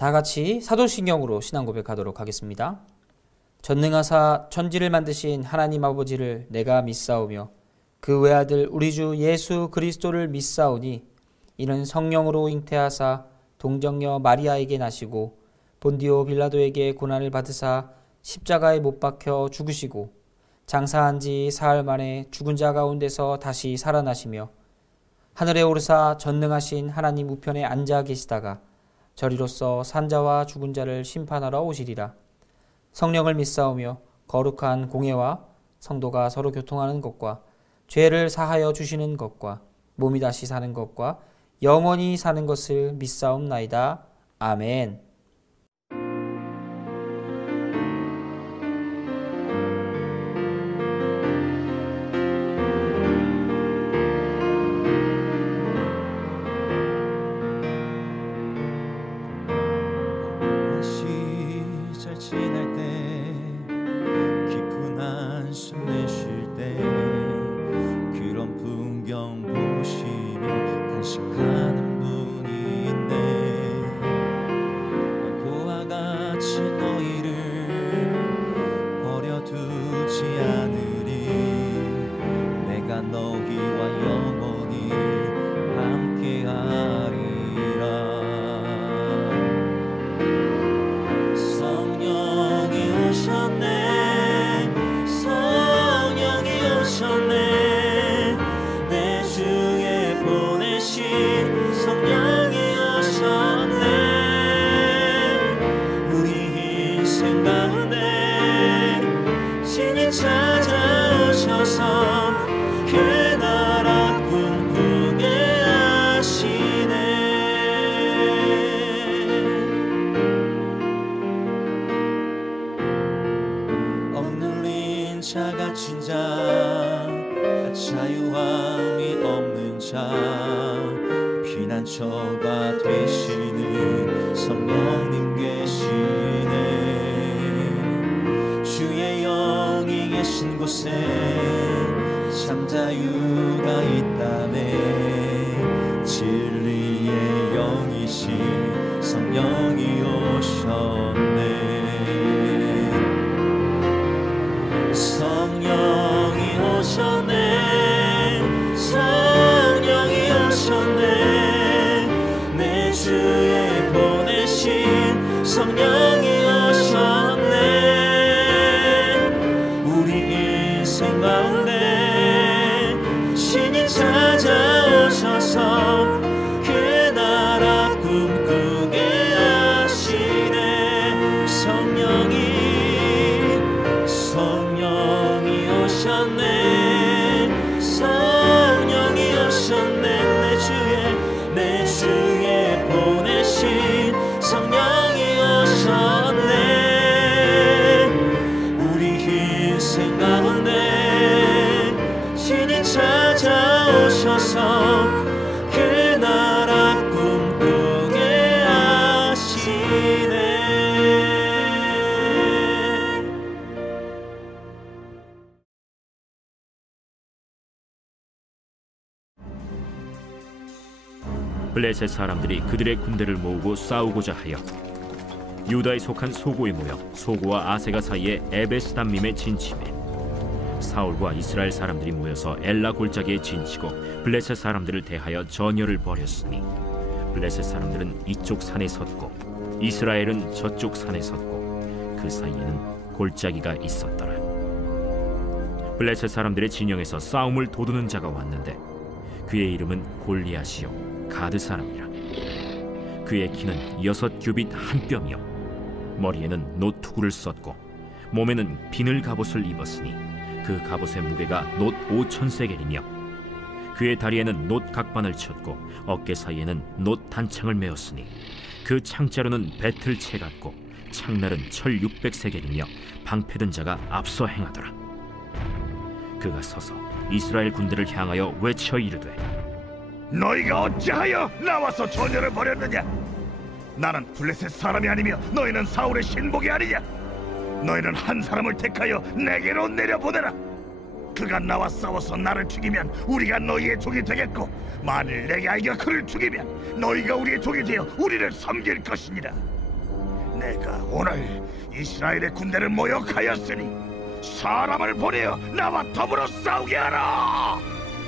다 같이 사도신경으로 신앙 고백하도록 하겠습니다. 전능하사 천지를 만드신 하나님 아버지를 내가 믿사오며 그 외아들 우리 주 예수 그리스도를 믿사오니 이는 성령으로 잉태하사 동정녀 마리아에게 나시고 본디오 빌라도에게 고난을 받으사 십자가에 못 박혀 죽으시고 장사한 지 사흘 만에 죽은 자 가운데서 다시 살아나시며 하늘에 오르사 전능하신 하나님 우편에 앉아 계시다가 저리로서 산자와 죽은 자를 심판하러 오시리라. 성령을 믿사오며 거룩한 공예와 성도가 서로 교통하는 것과 죄를 사하여 주시는 것과 몸이 다시 사는 것과 영원히 사는 것을 믿사옵나이다. 아멘. 자유함이 없는 자 피난처가 되시는 성령님 계시네. 주의 영이 계신 곳에 참 자유가 있다네. 진리의 영이신 성령이 오셨네. 성령이 오셨네. 성령이 오셨네. 내 주에 보내신 성령이 오셨네. 우리 인생 가운데 신이 찾아오셔서 그 나라 꿈꾸게 하시네. 성령이 오셨네. 성령이 오셨네. 내 주에 보내신 성령이 오셨네. 우리 인생 가운데 신이 찾아오셔서 그 나라 꿈꾸게 하시네. 블레셋 사람들이 그들의 군대를 모으고 싸우고자 하여 유다에 속한 소고에 모여 소고와 아세가 사이에 에베스담밈에 진침해 사울과 이스라엘 사람들이 모여서 엘라 골짜기에 진치고 블레셋 사람들을 대하여 전열을 벌였으니 블레셋 사람들은 이쪽 산에 섰고 이스라엘은 저쪽 산에 섰고 그 사이에는 골짜기가 있었더라. 블레셋 사람들의 진영에서 싸움을 도두는 자가 왔는데 그의 이름은 골리앗이요 가드 사람이라. 그의 키는 6규빗 한 뼘이요 머리에는 노투구를 썼고 몸에는 비늘 갑옷을 입었으니 그 갑옷의 무게가 놋 5,000세겔이며 그의 다리에는 놋 각반을 쳤고 어깨 사이에는 놋 단창을 메었으니 그 창자루는 배틀채 같고 창날은 철 600세겔이며 방패든 자가 앞서 행하더라. 그가 서서 이스라엘 군대를 향하여 외쳐 이르되 너희가 어찌하여 나와서 전열을 벌였느냐? 나는 블레셋 사람이 아니며 너희는 사울의 신복이 아니냐? 너희는 한 사람을 택하여 내게로 내려보내라. 그가 나와 싸워서 나를 죽이면 우리가 너희의 종이 되겠고 만일 내게 아이가 그를 죽이면 너희가 우리의 종이 되어 우리를 섬길 것이니라. 내가 오늘 이스라엘의 군대를 모욕하였으니 사람을 보내어 나와 더불어 싸우게 하라.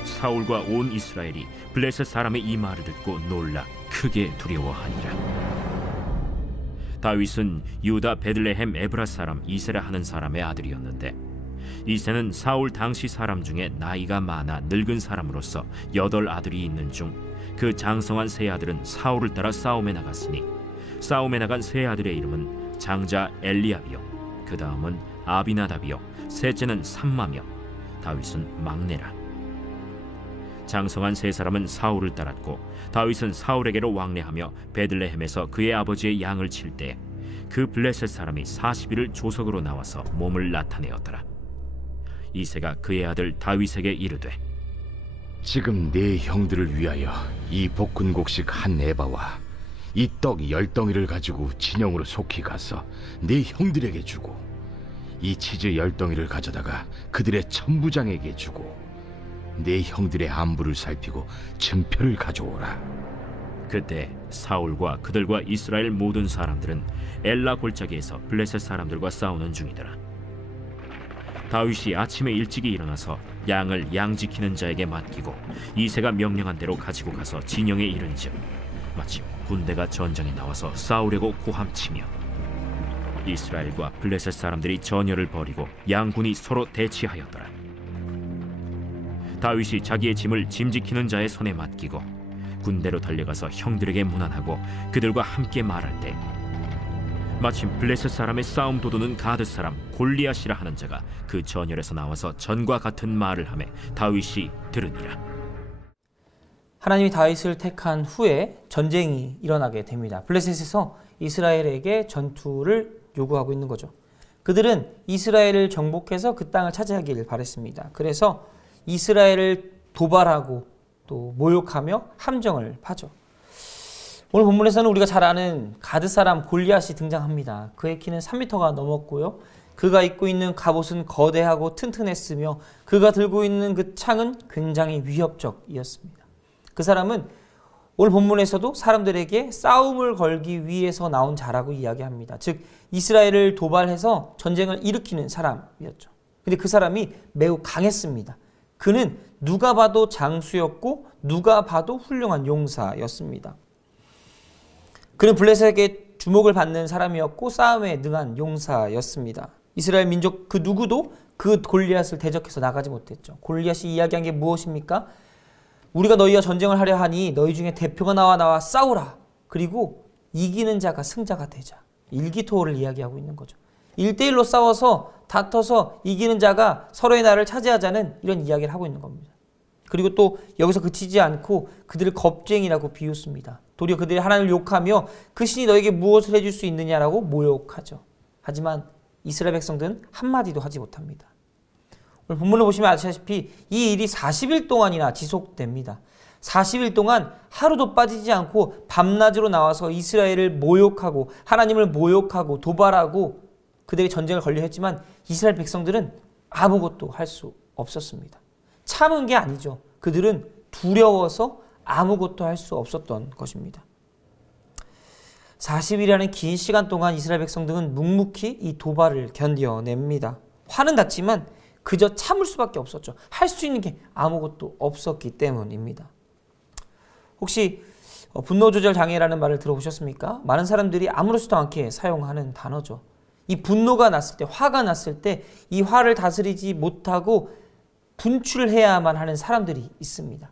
사울과 온 이스라엘이 블레셋 사람의 이 말을 듣고 놀라 크게 두려워하니라. 다윗은 유다 베들레헴 에브라 사람 이세라 하는 사람의 아들이었는데, 이세는 사울 당시 사람 중에 나이가 많아 늙은 사람으로서 8 아들이 있는 중 그 장성한 세 아들은 사울을 따라 싸움에 나갔으니, 싸움에 나간 세 아들의 이름은 장자 엘리압이요, 그 다음은 아비나답이요, 셋째는 삼마며, 다윗은 막내라. 장성한 세 사람은 사울을 따랐고, 다윗은 사울에게로 왕래하며 베들레헴에서 그의 아버지의 양을 칠 때 그 블레셋 사람이 40일을 조석으로 나와서 몸을 나타내었더라. 이새가 그의 아들 다윗에게 이르되, 지금 네 형들을 위하여 이 볶은곡식 한 에바와 이 떡 10덩이를 가지고 진영으로 속히 가서 네 형들에게 주고, 이 치즈 10덩이를 가져다가 그들의 천부장에게 주고, 네 형들의 안부를 살피고 증표를 가져오라. 그때 사울과 그들과 이스라엘 모든 사람들은 엘라 골짜기에서 블레셋 사람들과 싸우는 중이더라. 다윗이 아침에 일찍이 일어나서 양을 양 지키는 자에게 맡기고 이새가 명령한 대로 가지고 가서 진영에 이른즉, 마침 군대가 전장에 나와서 싸우려고 고함치며, 이스라엘과 블레셋 사람들이 전열을 벌이고 양군이 서로 대치하였더라. 다윗이 자기의 짐을 짐 지키는 자의 손에 맡기고 군대로 달려가서 형들에게 문안하고 그들과 함께 말할 때, 마침 블레셋 사람의 싸움 도두는 가드 사람 골리앗이라 하는 자가 그 전열에서 나와서 전과 같은 말을 하매 다윗이 들으니라. 하나님이 다윗을 택한 후에 전쟁이 일어나게 됩니다. 블레셋에서 이스라엘에게 전투를 요구하고 있는 거죠. 그들은 이스라엘을 정복해서 그 땅을 차지하기를 바랬습니다. 그래서 이스라엘을 도발하고 또 모욕하며 함정을 파죠. 오늘 본문에서는 우리가 잘 아는 가드 사람 골리앗이 등장합니다. 그의 키는 3m가 넘었고요. 그가 입고 있는 갑옷은 거대하고 튼튼했으며 그가 들고 있는 그 창은 굉장히 위협적이었습니다. 그 사람은 오늘 본문에서도 사람들에게 싸움을 걸기 위해서 나온 자라고 이야기합니다. 즉 이스라엘을 도발해서 전쟁을 일으키는 사람이었죠. 근데 그 사람이 매우 강했습니다. 그는 누가 봐도 장수였고 누가 봐도 훌륭한 용사였습니다. 그는 블레셋에게 주목을 받는 사람이었고 싸움에 능한 용사였습니다. 이스라엘 민족 그 누구도 그 골리앗을 대적해서 나가지 못했죠. 골리앗이 이야기한 게 무엇입니까? 우리가 너희와 전쟁을 하려 하니 너희 중에 대표가 나와 싸우라. 그리고 이기는 자가 승자가 되자. 일기토를 이야기하고 있는 거죠. 1대1로 싸워서 다퉈서 이기는 자가 서로의 나라를 차지하자는 이런 이야기를 하고 있는 겁니다. 그리고 또 여기서 그치지 않고 그들을 겁쟁이라고 비웃습니다. 도리어 그들이 하나님을 욕하며 그 신이 너에게 무엇을 해줄 수 있느냐라고 모욕하죠. 하지만 이스라엘 백성들은 한마디도 하지 못합니다. 오늘 본문을 보시면 아시다시피 이 일이 40일 동안이나 지속됩니다. 40일 동안 하루도 빠지지 않고 밤낮으로 나와서 이스라엘을 모욕하고 하나님을 모욕하고 도발하고 그들의 전쟁을 걸려 했지만 이스라엘 백성들은 아무것도 할 수 없었습니다. 참은 게 아니죠. 그들은 두려워서 아무것도 할 수 없었던 것입니다. 40일이라는 긴 시간 동안 이스라엘 백성들은 묵묵히 이 도발을 견뎌냅니다. 화는 났지만 그저 참을 수밖에 없었죠. 할 수 있는 게 아무것도 없었기 때문입니다. 혹시 분노조절 장애라는 말을 들어보셨습니까? 많은 사람들이 아무렇지도 않게 사용하는 단어죠. 이 분노가 났을 때, 화가 났을 때 이 화를 다스리지 못하고 분출해야만 하는 사람들이 있습니다.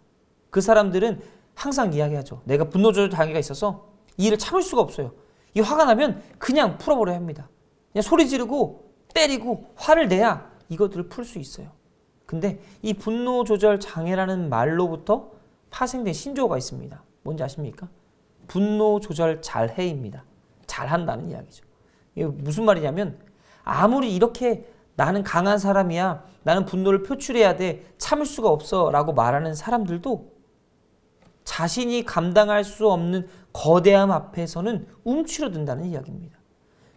그 사람들은 항상 이야기하죠. 내가 분노조절 장애가 있어서 이 일을 참을 수가 없어요. 이 화가 나면 그냥 풀어버려야 합니다. 그냥 소리 지르고 때리고 화를 내야 이것들을 풀 수 있어요. 근데 이 분노조절 장애라는 말로부터 파생된 신조어가 있습니다. 뭔지 아십니까? 분노조절 잘해입니다. 잘한다는 이야기죠. 이게 무슨 말이냐면 아무리 이렇게 나는 강한 사람이야, 나는 분노를 표출해야 돼, 참을 수가 없어 라고 말하는 사람들도 자신이 감당할 수 없는 거대함 앞에서는 움츠러든다는 이야기입니다.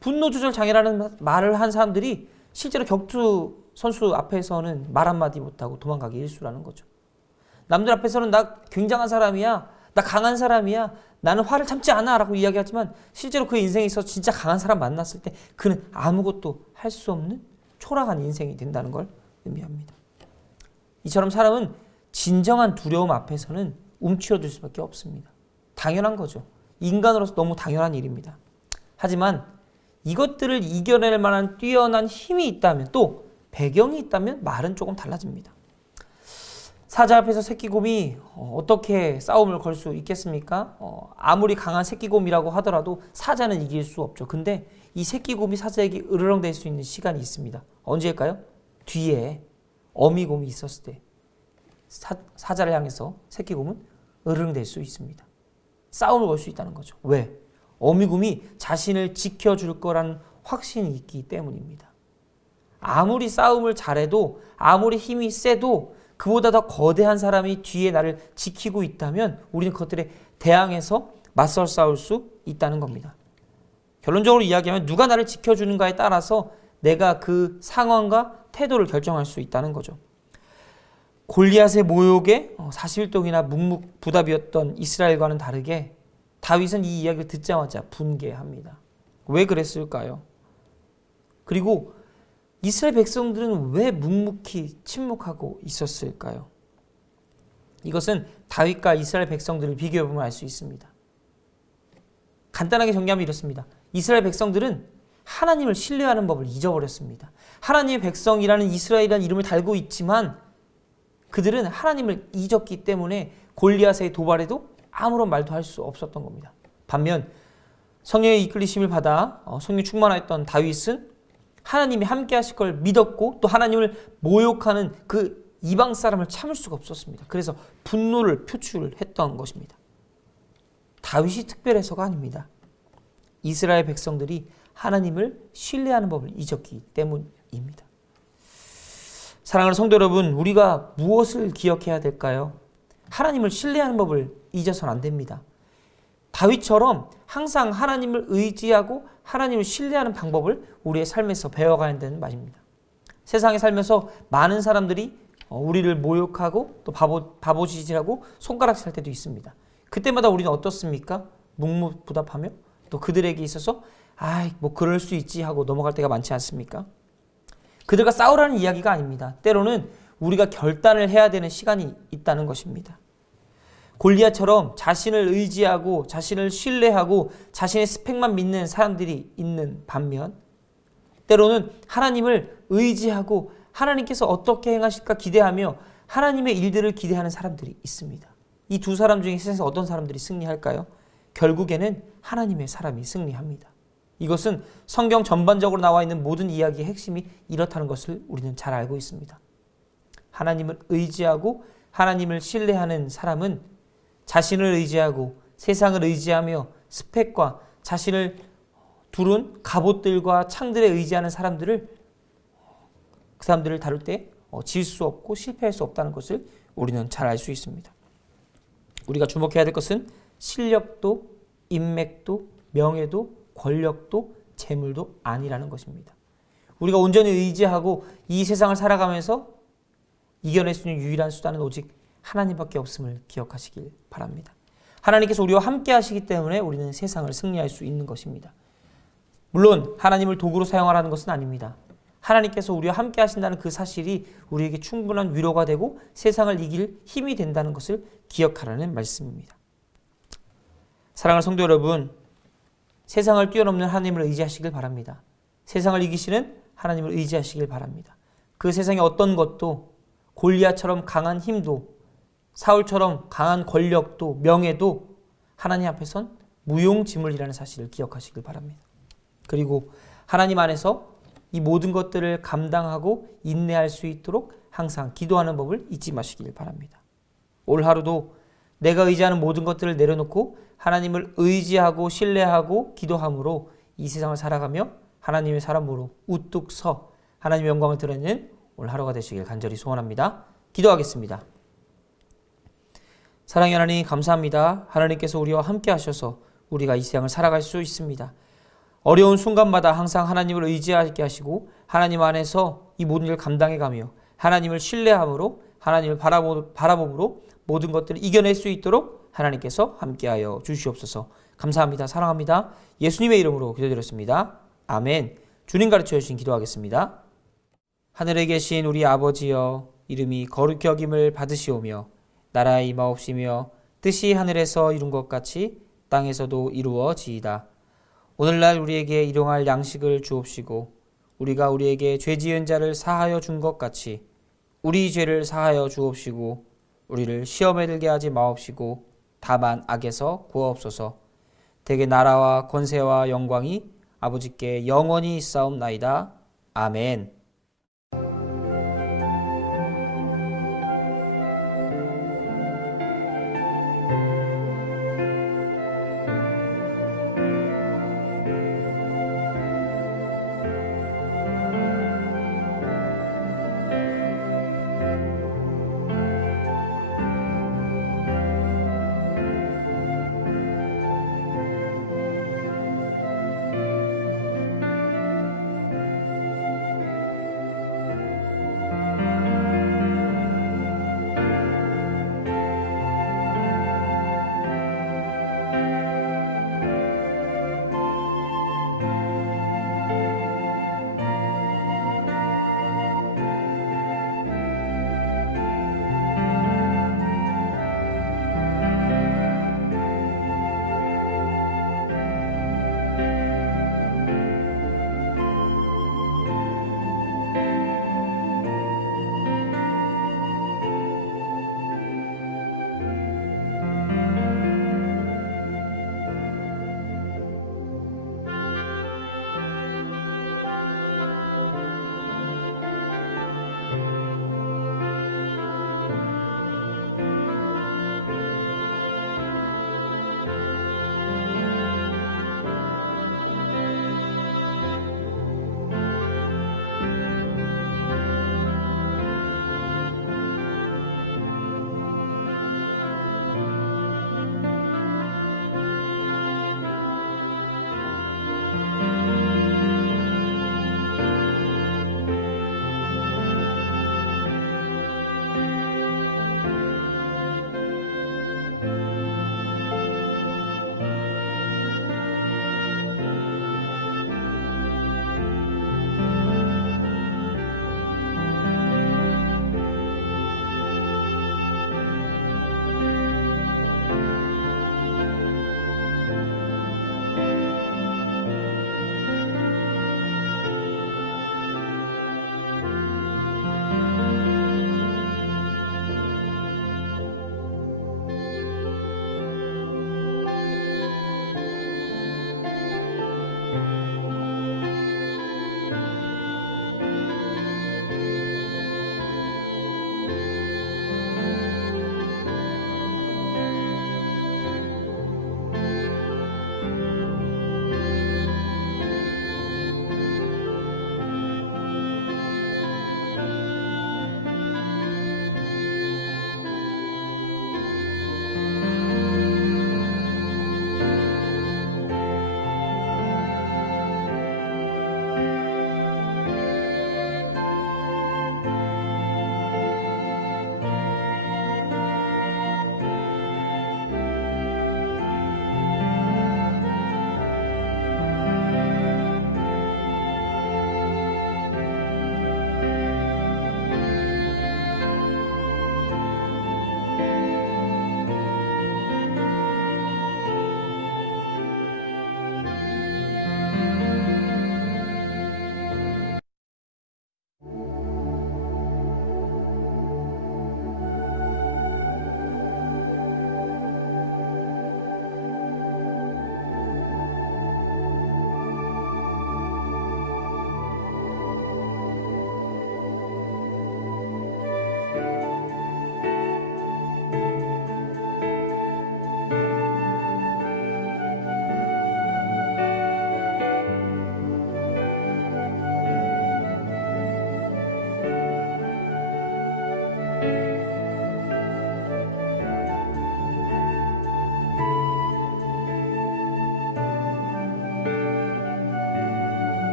분노조절 장애라는 말을 한 사람들이 실제로 격투 선수 앞에서는 말 한마디 못하고 도망가기 일쑤라는 거죠. 남들 앞에서는 나 굉장한 사람이야, 나 강한 사람이야. 나는 화를 참지 않아 라고 이야기하지만 실제로 그 인생에 있어서 진짜 강한 사람 만났을 때 그는 아무것도 할 수 없는 초라한 인생이 된다는 걸 의미합니다. 이처럼 사람은 진정한 두려움 앞에서는 움츠러들 수밖에 없습니다. 당연한 거죠. 인간으로서 너무 당연한 일입니다. 하지만 이것들을 이겨낼 만한 뛰어난 힘이 있다면, 또 배경이 있다면 말은 조금 달라집니다. 사자 앞에서 새끼곰이 어떻게 싸움을 걸 수 있겠습니까? 아무리 강한 새끼곰이라고 하더라도 사자는 이길 수 없죠. 근데 이 새끼곰이 사자에게 으르렁댈 수 있는 시간이 있습니다. 언제일까요? 뒤에 어미곰이 있었을 때 사자를 향해서 새끼곰은 으르렁댈 수 있습니다. 싸움을 걸 수 있다는 거죠. 왜? 어미곰이 자신을 지켜줄 거라는 확신이 있기 때문입니다. 아무리 싸움을 잘해도, 아무리 힘이 세도 그보다 더 거대한 사람이 뒤에 나를 지키고 있다면 우리는 그것들에 대항해서 맞서 싸울 수 있다는 겁니다. 결론적으로 이야기하면 누가 나를 지켜주는가에 따라서 내가 그 상황과 태도를 결정할 수 있다는 거죠. 골리앗의 모욕에 40일동이나 묵묵부답이었던 이스라엘과는 다르게 다윗은 이 이야기를 듣자마자 분개합니다. 왜 그랬을까요? 그리고 이스라엘 백성들은 왜 묵묵히 침묵하고 있었을까요? 이것은 다윗과 이스라엘 백성들을 비교해보면 알 수 있습니다. 간단하게 정리하면 이렇습니다. 이스라엘 백성들은 하나님을 신뢰하는 법을 잊어버렸습니다. 하나님의 백성이라는 이스라엘이라는 이름을 달고 있지만 그들은 하나님을 잊었기 때문에 골리앗의 도발에도 아무런 말도 할 수 없었던 겁니다. 반면 성령의 이끌리심을 받아 성령 충만하였던 다윗은 하나님이 함께 하실 걸 믿었고 또 하나님을 모욕하는 그 이방 사람을 참을 수가 없었습니다. 그래서 분노를 표출했던 것입니다. 다윗이 특별해서가 아닙니다. 이스라엘 백성들이 하나님을 신뢰하는 법을 잊었기 때문입니다. 사랑하는 성도 여러분, 우리가 무엇을 기억해야 될까요? 하나님을 신뢰하는 법을 잊어서는 안 됩니다. 다윗처럼 항상 하나님을 의지하고 하나님을 신뢰하는 방법을 우리의 삶에서 배워가야 한다는 말입니다. 세상에 살면서 많은 사람들이 우리를 모욕하고 또 바보짓이라고 손가락질 할 때도 있습니다. 그때마다 우리는 어떻습니까? 묵묵부답하며 또 그들에게 있어서 뭐 그럴 수 있지 하고 넘어갈 때가 많지 않습니까? 그들과 싸우라는 이야기가 아닙니다. 때로는 우리가 결단을 해야 되는 시간이 있다는 것입니다. 골리앗처럼 자신을 의지하고 자신을 신뢰하고 자신의 스펙만 믿는 사람들이 있는 반면 때로는 하나님을 의지하고 하나님께서 어떻게 행하실까 기대하며 하나님의 일들을 기대하는 사람들이 있습니다. 이 두 사람 중에 세상에서 어떤 사람들이 승리할까요? 결국에는 하나님의 사람이 승리합니다. 이것은 성경 전반적으로 나와 있는 모든 이야기의 핵심이 이렇다는 것을 우리는 잘 알고 있습니다. 하나님을 의지하고 하나님을 신뢰하는 사람은 자신을 의지하고 세상을 의지하며 스펙과 자신을 두른 갑옷들과 창들에 의지하는 사람들을 그 사람들을 다룰 때 질 수 없고 실패할 수 없다는 것을 우리는 잘 알 수 있습니다. 우리가 주목해야 될 것은 실력도 인맥도 명예도 권력도 재물도 아니라는 것입니다. 우리가 온전히 의지하고 이 세상을 살아가면서 이겨낼 수 있는 유일한 수단은 오직 하나님밖에 없음을 기억하시길 바랍니다. 하나님께서 우리와 함께 하시기 때문에 우리는 세상을 승리할 수 있는 것입니다. 물론 하나님을 도구로 사용하라는 것은 아닙니다. 하나님께서 우리와 함께 하신다는 그 사실이 우리에게 충분한 위로가 되고 세상을 이길 힘이 된다는 것을 기억하라는 말씀입니다. 사랑하는 성도 여러분, 세상을 뛰어넘는 하나님을 의지하시길 바랍니다. 세상을 이기시는 하나님을 의지하시길 바랍니다. 그 세상의 어떤 것도 골리앗처럼 강한 힘도 사울처럼 강한 권력도 명예도 하나님 앞에선 무용지물이라는 사실을 기억하시길 바랍니다. 그리고 하나님 안에서 이 모든 것들을 감당하고 인내할 수 있도록 항상 기도하는 법을 잊지 마시길 바랍니다. 올 하루도 내가 의지하는 모든 것들을 내려놓고 하나님을 의지하고 신뢰하고 기도함으로 이 세상을 살아가며 하나님의 사람으로 우뚝 서 하나님의 영광을 드러내는 올 하루가 되시길 간절히 소원합니다. 기도하겠습니다. 사랑의 하나님 감사합니다. 하나님께서 우리와 함께 하셔서 우리가 이 세상을 살아갈 수 있습니다. 어려운 순간마다 항상 하나님을 의지하게 하시고 하나님 안에서 이 모든 일을 감당해가며 하나님을 신뢰함으로 하나님을 바라봄으로 모든 것들을 이겨낼 수 있도록 하나님께서 함께하여 주시옵소서. 감사합니다. 사랑합니다. 예수님의 이름으로 기도드렸습니다. 아멘. 주님 가르쳐 주신 기도하겠습니다. 하늘에 계신 우리 아버지여, 이름이 거룩히 여김을 받으시오며 나라에 임하옵시며 뜻이 하늘에서 이룬 것 같이 땅에서도 이루어지이다. 오늘날 우리에게 일용할 양식을 주옵시고 우리가 우리에게 죄 지은 자를 사하여 준 것 같이 우리 죄를 사하여 주옵시고 우리를 시험에 들게 하지 마옵시고 다만 악에서 구하옵소서. 대개 나라와 권세와 영광이 아버지께 영원히 있사옵나이다. 아멘.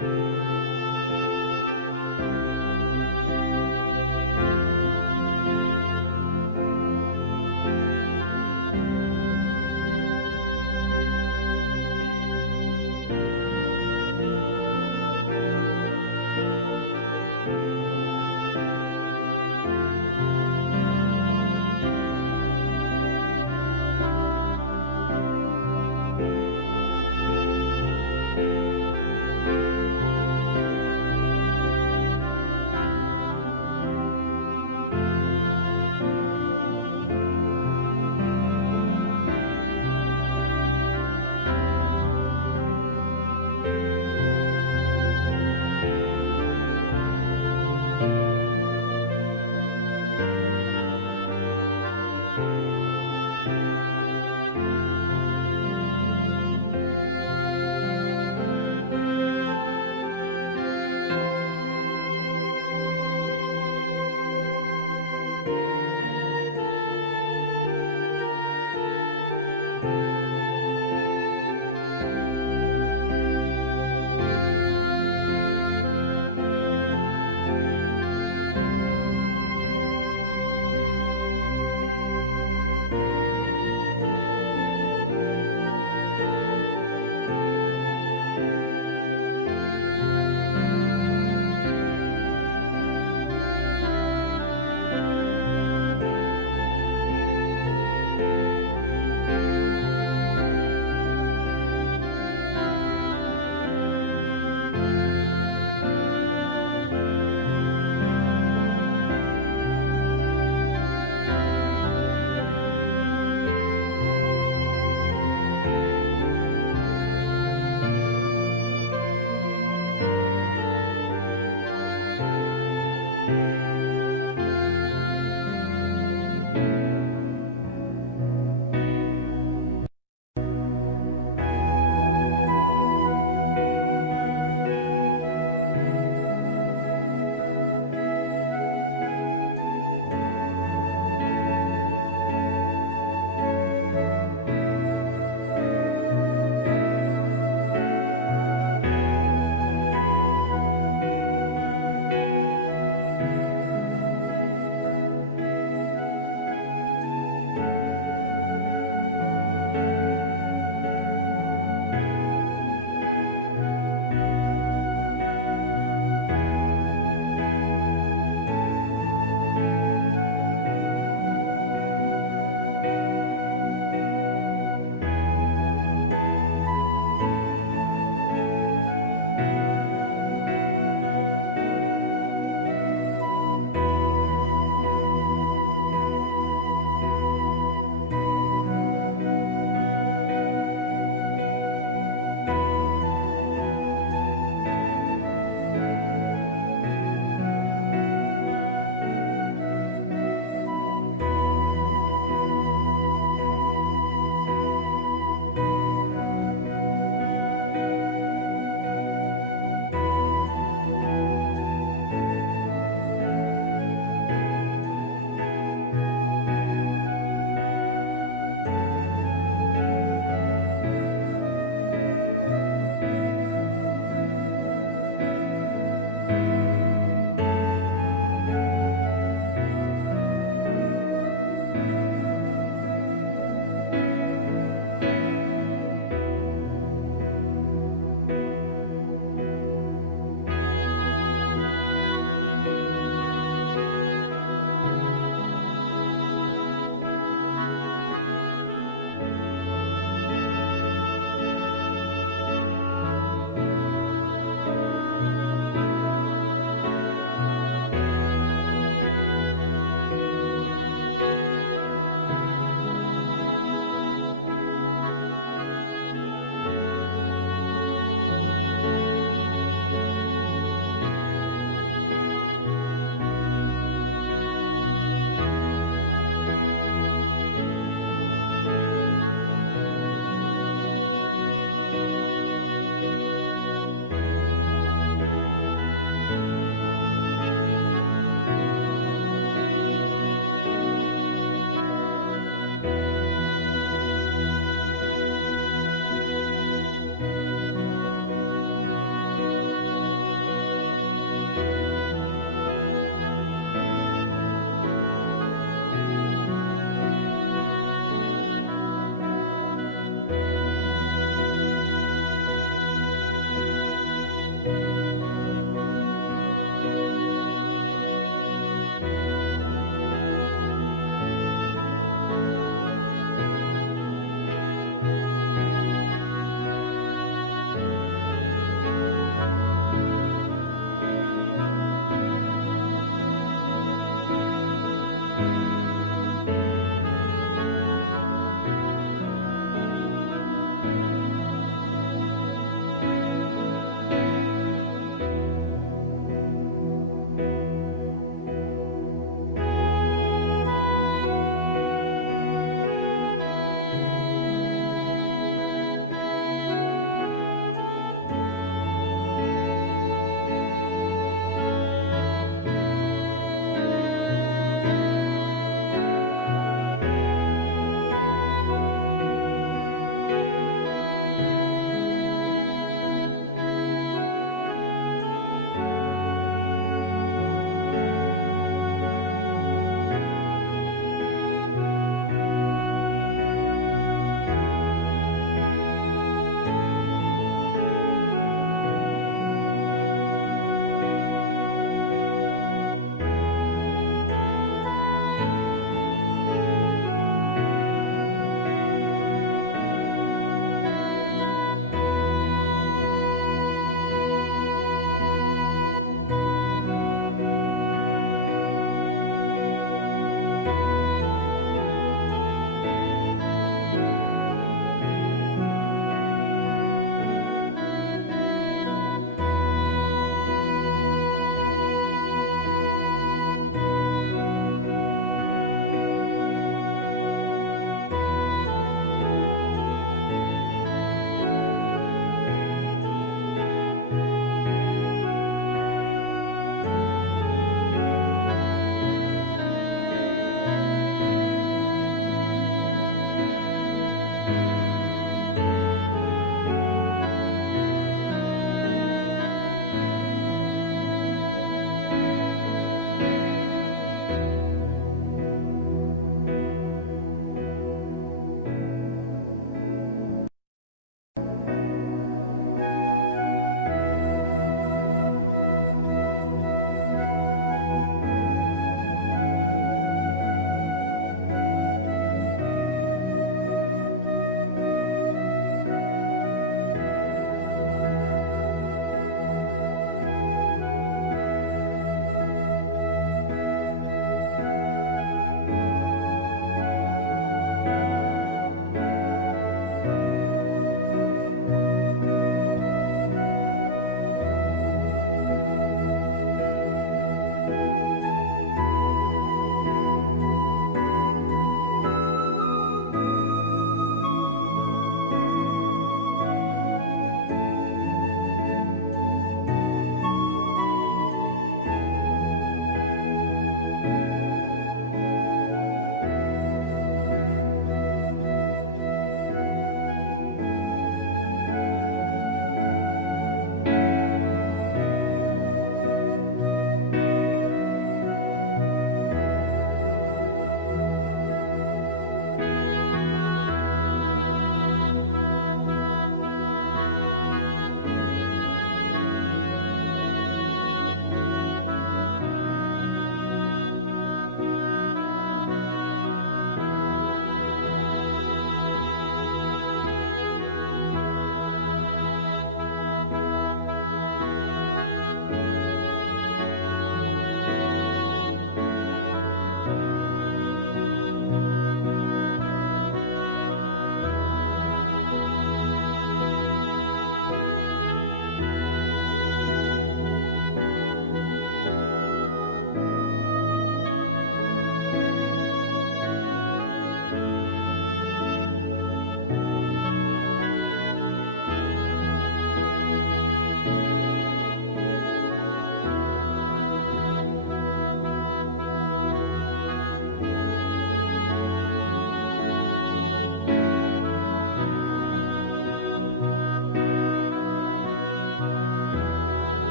주